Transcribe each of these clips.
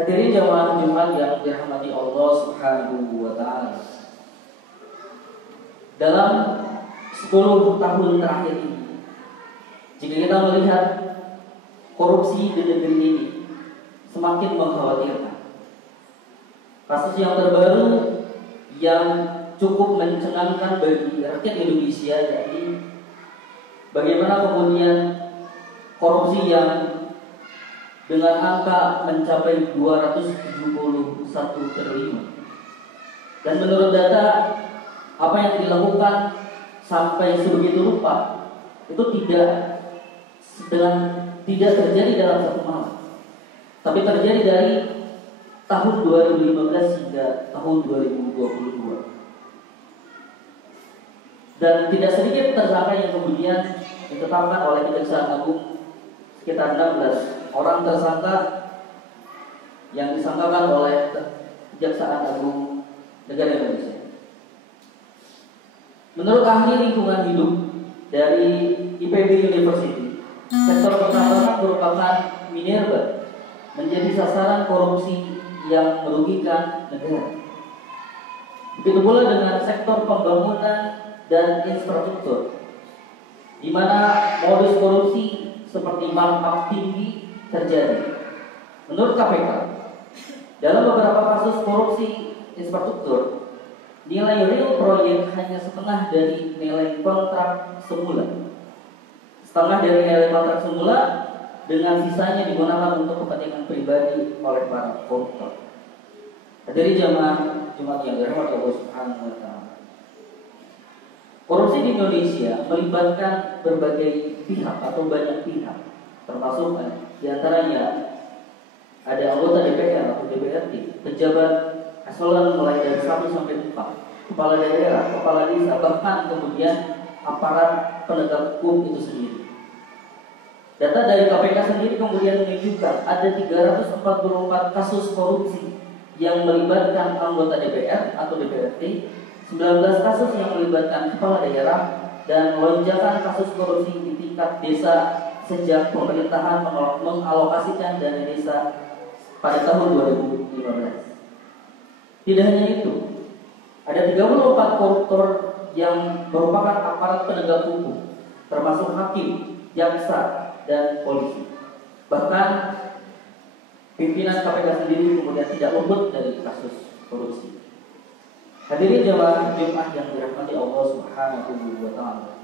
Hadirin jamaah Jumat yang dirahmati Allah Subhanahu wa taala. Dalam 10 tahun terakhir ini, jika kita melihat korupsi di negeri ini semakin mengkhawatirkan. Kasus yang terbaru yang cukup mencengangkan bagi rakyat Indonesia, yakni bagaimana kemudian korupsi yang dengan angka mencapai 271 triliun. Dan menurut data, apa yang dilakukan sampai sebegitu rupa itu tidak terjadi dalam satu malam, tapi terjadi dari tahun 2015 hingga tahun 2022. Dan tidak sedikit tersangka yang kemudian ditetapkan oleh Kejaksaan Agung, sekitar 16 orang tersangka yang disangkakan oleh Kejaksaan Agung Negara Indonesia. Menurut ahli lingkungan hidup dari IPB University, sektor pertambangan merupakan mineral menjadi sasaran korupsi yang merugikan negara. Begitu pula dengan sektor pembangunan dan infrastruktur, di mana modus korupsi seperti markup tinggi terjadi. Menurut KPK, dalam beberapa kasus korupsi infrastruktur, nilai real proyek hanya setengah dari nilai kontrak semula. Setengah dari nilai kontrak semula, dengan sisanya digunakan untuk kepentingan pribadi oleh para koruptor. Hadirin jamaah Jumat yang dirahmati Allah Subhanahu wa taala. Korupsi di Indonesia melibatkan berbagai pihak atau banyak pihak, termasuk diantaranya ada anggota DPR atau DPRD, pejabat eselon mulai dari 1 sampai 4, kepala daerah, kepala desa, bahkan kemudian aparat penegak hukum itu sendiri. Data dari KPK sendiri kemudian menunjukkan ada 344 kasus korupsi yang melibatkan anggota DPR atau DPRD, 19 kasus yang melibatkan kepala daerah, dan lonjakan kasus korupsi di tingkat desa sejak pemerintahan mengalokasikan dana desa pada tahun 2015. Tidak hanya itu, ada 34 koruptor yang merupakan aparat penegak hukum, termasuk hakim, jaksa, dan polisi. Bahkan pimpinan KPK sendiri kemudian tidak luput dari kasus korupsi. Hadirin jamaah Jumat yang dirahmati Allah Subhanahu wa taala.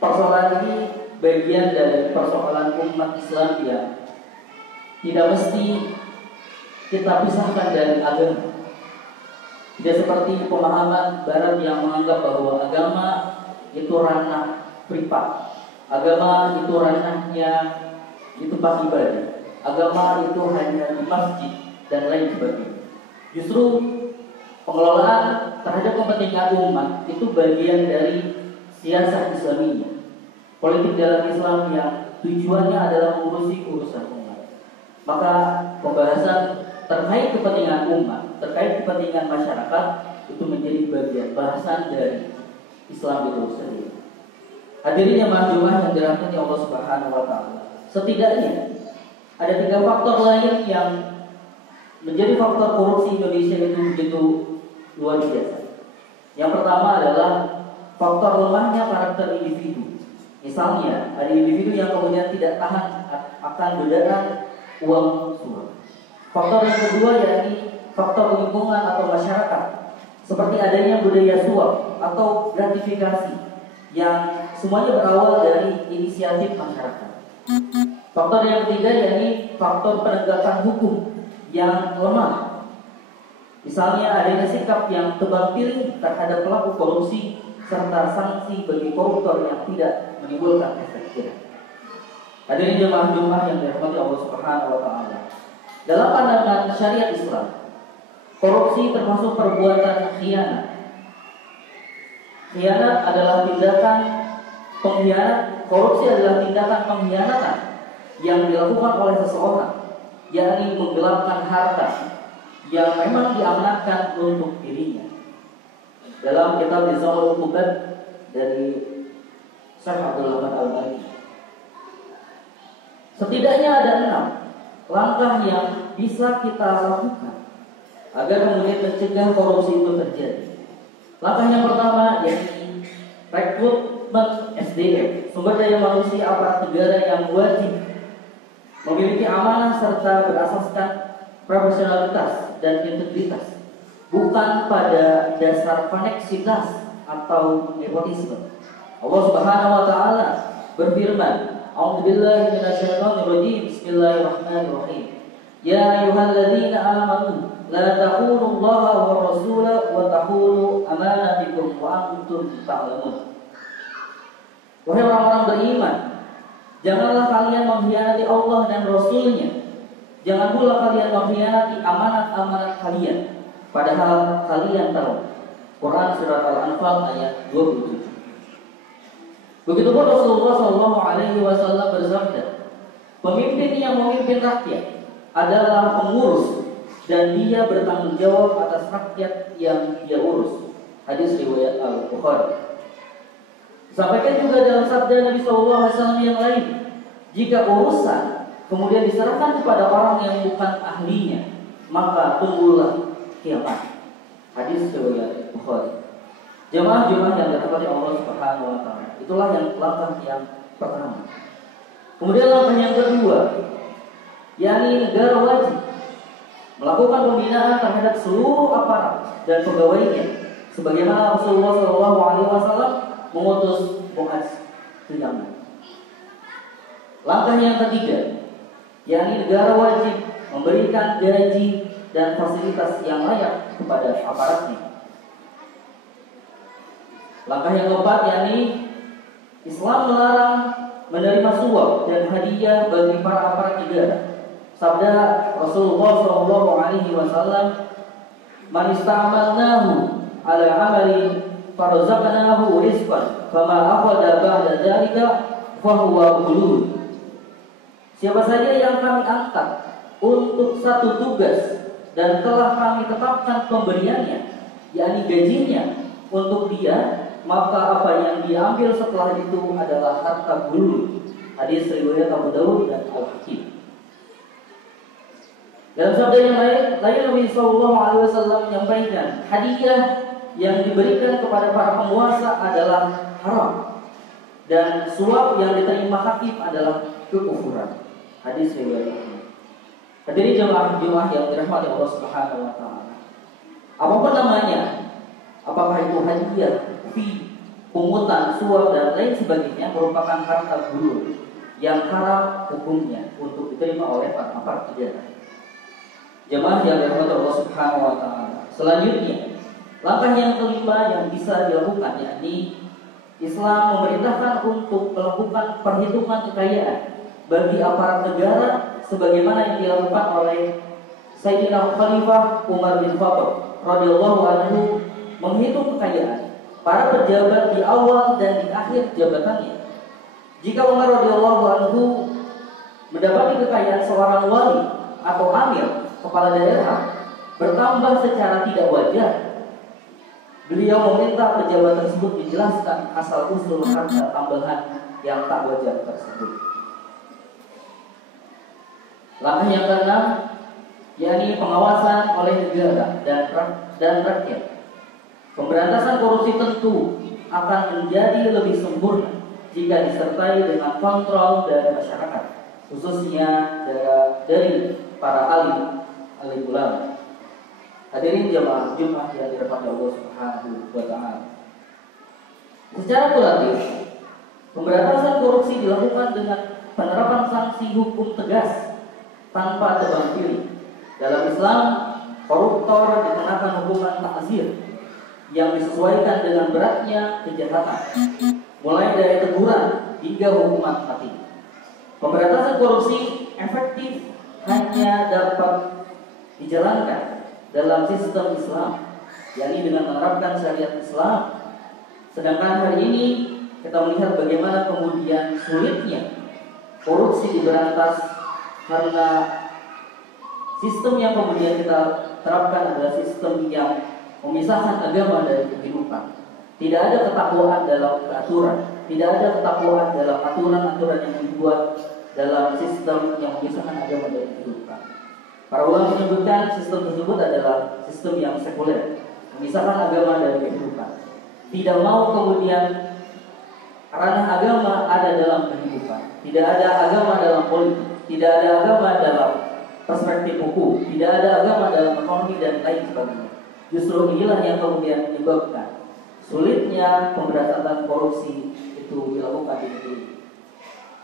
Persoalan ini bagian dari persoalan umat Islam yang tidak mesti kita pisahkan dari agama. Tidak seperti pemahaman barat yang menganggap bahwa agama itu ranah privat. Agama itu ranahnya di tempat ibadah. Agama itu hanya di masjid dan lain sebagainya. Justru pengelolaan terhadap kepentingan umat itu bagian dari siasat Islamiyah, politik dalam Islam yang tujuannya adalah mengurusi urusan umat. Maka pembahasan terkait kepentingan umat, terkait kepentingan masyarakat itu menjadi bagian bahasan dari Islam itu sendiri. Hadirin jamaah Jumat yang dirahmati Allah Subhanahu wa taala. Setidaknya ada 3 faktor lain yang menjadi faktor korupsi Indonesia itu begitu luar biasa. Yang pertama adalah faktor lemahnya karakter individu. Misalnya, ada individu yang kemudian tidak tahan akan godaan uang suap. Faktor yang kedua yakni faktor lingkungan atau masyarakat, seperti adanya budaya suap atau gratifikasi yang semuanya berawal dari inisiatif masyarakat. Faktor yang ketiga yakni faktor penegakan hukum yang lemah. Misalnya adanya sikap yang tebang pilih terhadap pelaku korupsi serta sanksi bagi koruptor yang tidak menimbulkan efek jerah. Hadirin jemaah Jumat yang dirahmati Allah Subhanahu wa taala. Dalam pandangan syariat Islam, korupsi termasuk perbuatan khianat. Khianat adalah tindakan pengkhianat, korupsi adalah tindakan pengkhianatan yang dilakukan oleh seseorang, yakni menggelapkan harta yang memang diamanatkan untuk dirinya. Dalam kitab Nizamul Uqubat dari Syekh Abdul Rahman Al-Maliki, setidaknya ada 6 langkah yang bisa kita lakukan agar kemudian mencegah korupsi itu terjadi. Langkah yang pertama yaitu rekrutmen SDM, sumber daya manusia aparat negara yang wajib memiliki amanah serta berasaskan profesionalitas dan integritas, bukan pada dasar koneksitas atau nepotisme. Allah Subhanahu wa taala berfirman, A'udzubillahi minasyaitonirrajim. Bismillahirrahmanirrahim. Ya ayyuhalladzina amanu la takhunu Allaha wa rasulahu wa takhunu amanatikum wa antum ta'lamun. Wahai orang-orang beriman, janganlah kalian mengkhianati Allah dan Rasul-Nya. Jangan pula kalian mengkhianati amanat-amanat kalian, padahal kalian tahu. Quran surat Al-Anfal ayat 27. Begitupun Rasulullah SAW bersabda, pemimpin yang memimpin rakyat adalah pengurus dan dia bertanggung jawab atas rakyat yang dia urus. Hadis riwayat Al-Bukhari. Sampaikan juga dalam sabda Nabi SAW yang lain, jika urusan kemudian diserahkan kepada orang yang bukan ahlinya, maka tunggulah kiamat. Hadis riwayat Bukhari. Jemaah-jemaah yang dirahmati Allah Subhanahu wa taala. Itulah yang langkah yang pertama. Kemudian langkah yang kedua, yakni negara wajib melakukan pembinaan terhadap seluruh aparat dan pegawainya, sebagaimana Rasulullah SAW mengutus Mu'adz ke Yaman. Langkah yang ketiga, yakni negara wajib memberikan gaji dan fasilitas yang layak kepada aparatnya. Langkah yang keempat, yakni Islam melarang menerima suap dan hadiah bagi para aparat negara. Sabda Rasulullah SAW, "Man ista'malnahu ala amali farzaqnahu rizqan, fama akhadha ba'da dzalika fa huwa ghulul." Siapa saja yang kami angkat untuk satu tugas dan telah kami tetapkan pemberiannya, yakni gajinya untuk dia, maka apa yang diambil setelah itu adalah harta gulul. Hadis riwayat Abu Dawud dan Al-Hakim. Dalam sabda yang lain Nabi SAW menyampaikan, hadiah yang diberikan kepada para penguasa adalah haram dan suap yang diterima hakim adalah kekufuran. Hadis riwayat Ahmad. Hadirin jemaah yang dirahmati Allah Subhanahu wa taala. Apapun namanya, apakah itu hadiah, fee, pungutan, suap dan lain sebagainya, merupakan harta gulul yang haram hukumnya untuk diterima oleh para aparat negara. Jemaah yang dirahmati Allah Subhanahu wa taala. Selanjutnya, langkah yang kelima yang bisa dilakukan, yakni Islam memerintahkan untuk melakukan perhitungan kekayaan bagi aparat negara sebagaimana yang dilakukan oleh Sayyidina Khalifah Umar bin Khattab radhiyallahu anhu, menghitung kekayaan para pejabat di awal dan di akhir jabatannya. Jika Umar radhiyallahu anhu mendapati kekayaan seorang wali atau amir, kepala daerah, bertambah secara tidak wajar, beliau meminta pejabat tersebut menjelaskan asal usul harta tambahan yang tak wajar tersebut. Langkah yang keenam, yakni pengawasan oleh negara dan rakyat. Pemberantasan korupsi tentu akan menjadi lebih sempurna jika disertai dengan kontrol dari masyarakat, khususnya dari para alim ulama. Hadirin jemaah Jumat yang dirahmati Allah Subhanahu wa taala. Secara kuratif, pemberantasan korupsi dilakukan dengan penerapan sanksi hukum tegas tanpa tebang pilih. Dalam Islam, koruptor dikenakan hukuman ta'zir yang disesuaikan dengan beratnya kejahatan, mulai dari teguran hingga hukuman mati. Pemberantasan korupsi efektif hanya dapat dijalankan dalam sistem Islam, yakni dengan menerapkan syariat Islam. Sedangkan hari ini kita melihat bagaimana kemudian sulitnya korupsi diberantas karena sistem yang kemudian kita terapkan adalah sistem yang memisahkan agama dari kehidupan. Tidak ada ketakwaan dalam aturan, tidak ada ketakwaan dalam aturan-aturan yang dibuat dalam sistem yang memisahkan agama dari kehidupan. Para ulama menyebutkan sistem tersebut adalah sistem yang sekuler, memisahkan agama dari kehidupan. Tidak mau kemudian ranah agama ada dalam kehidupan. Tidak ada agama dalam politik, tidak ada agama dalam perspektif hukum, tidak ada agama dalam ekonomi dan lain sebagainya. Justru inilah yang kemudian menyebabkan sulitnya pemberantasan korupsi itu dilakukan di negeri.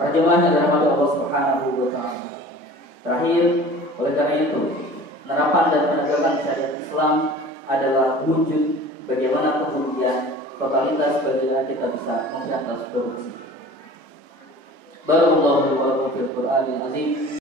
Para jemaah yang dirahmati Allah Subhanahu wa taala. Terakhir, oleh karena itu, penerapan dan penegakan syariat Islam adalah wujud bagaimana kemudian totalitas bagaimana kita bisa memberantas korupsi. Barakallahu wa lakum fil Qur'anil azim.